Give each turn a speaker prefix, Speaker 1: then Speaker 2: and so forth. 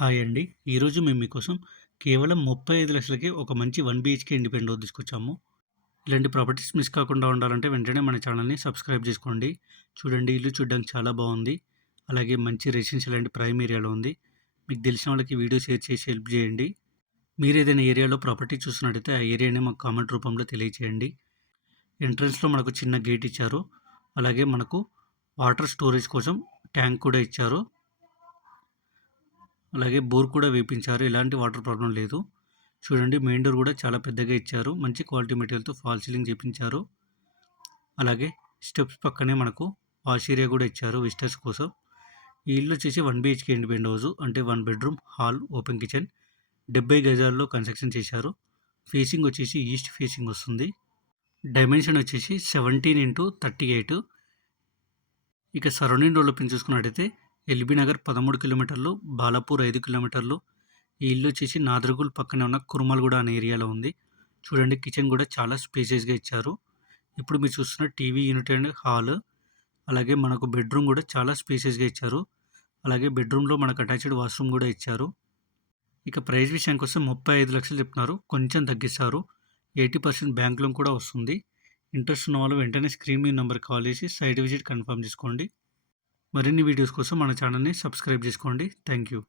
Speaker 1: Hi అండి. ఈరోజు మేము మీకోసం కేవలం ముప్పై ఐదు లక్షలకి ఒక మంచి వన్ బీహెచ్‌కే ఇండిపెండెంట్ తీసుకొచ్చాము. ఇలాంటి ప్రాపర్టీస్ మిస్ కాకుండా ఉండాలంటే వెంటనే మన ఛానల్‌ని సబ్స్క్రైబ్ చేసుకోండి. చూడండి ఇల్లు చూడడానికి చాలా బాగుంది. అలాగే మంచి రెసిడెన్షియల్ అండ్ ప్రైమ్ ఏరియాలో ఉంది. మీకు తెలిసిన వాళ్ళకి వీడియో షేర్ చేసి హెల్ప్ చేయండి. మీరు ఏదైనా ఏరియాలో ప్రాపర్టీ చూసినట్టయితే ఆ ఏరియాని మాకు కామెంట్ రూపంలో తెలియచేయండి. ఎంట్రన్స్‌లో మనకు చిన్న గేట్ ఇచ్చారు. అలాగే మనకు వాటర్ స్టోరేజ్ కోసం ట్యాంక్ కూడా ఇచ్చారు. అలాగే బోర్ కూడా వేపించారు. ఎలాంటి వాటర్ ప్రాబ్లం లేదు. చూడండి మెయిన్ డోర్ కూడా చాలా పెద్దగా ఇచ్చారు. మంచి క్వాలిటీ మెటీరియల్‌తో ఫాల్ సీలింగ్ చేపించారు. అలాగే స్టెప్స్ పక్కనే మనకు వాష్ ఏరియా కూడా ఇచ్చారు విజిటర్స్ కోసం. ఈ ఇల్లు వచ్చేసి 1 B H K independent house. అంటే one bedroom, hall, open kitchen 70 గజాల్లో కన్స్ట్రక్షన్ చేశారు. ఫేసింగ్ వచ్చేసి ఈస్ట్ ఫేసింగ్ వస్తుంది. డైమెన్షన్ వచ్చేసి 17x38 ఇక సరౌండింగ్ డెవలప్‌మెంట్ చూసుకున్నట్టయితే ఎల్బీ నగర్ 13 కిలోమీటర్లు, బాలాపూర్ ఐదు కిలోమీటర్లు. ఈ ఇల్లు వచ్చేసి నాదర్గుల్ పక్కనే ఉన్న కురుమల్గూడ అనే ఏరియాలో ఉంది. చూడండి కిచెన్ కూడా చాలా స్పేసియస్‌గా ఇచ్చారు. ఇప్పుడు మీరు చూస్తున్న టీవీ యూనిట్ అండ్ హాల్. అలాగే మనకు బెడ్‌రూమ్ కూడా చాలా స్పేసియస్‌గా ఇచ్చారు. అలాగే బెడ్‌రూమ్‌లో మనకు అటాచ్డ్ వాష్‌రూమ్ కూడా ఇచ్చారు. ఇక ప్రైస్ విషయానికి వస్తే ముప్పై ఐదు లక్షలు చెప్తున్నారు. కొంచెం తగ్గిస్తారు. 80% బ్యాంక్ లోన్ కూడా వస్తుంది. ఇంట్రెస్ట్ ఉన్నవాళ్ళు వెంటనే స్క్రీన్ మీ నెంబర్ కాల్ చేసి సైట్ విజిట్ కన్ఫర్మ్ చేసుకోండి. మరిన్ని వీడియోస్ కోసం మన ఛానల్‌ని సబ్స్క్రైబ్ చేసుకోండి. Thank you.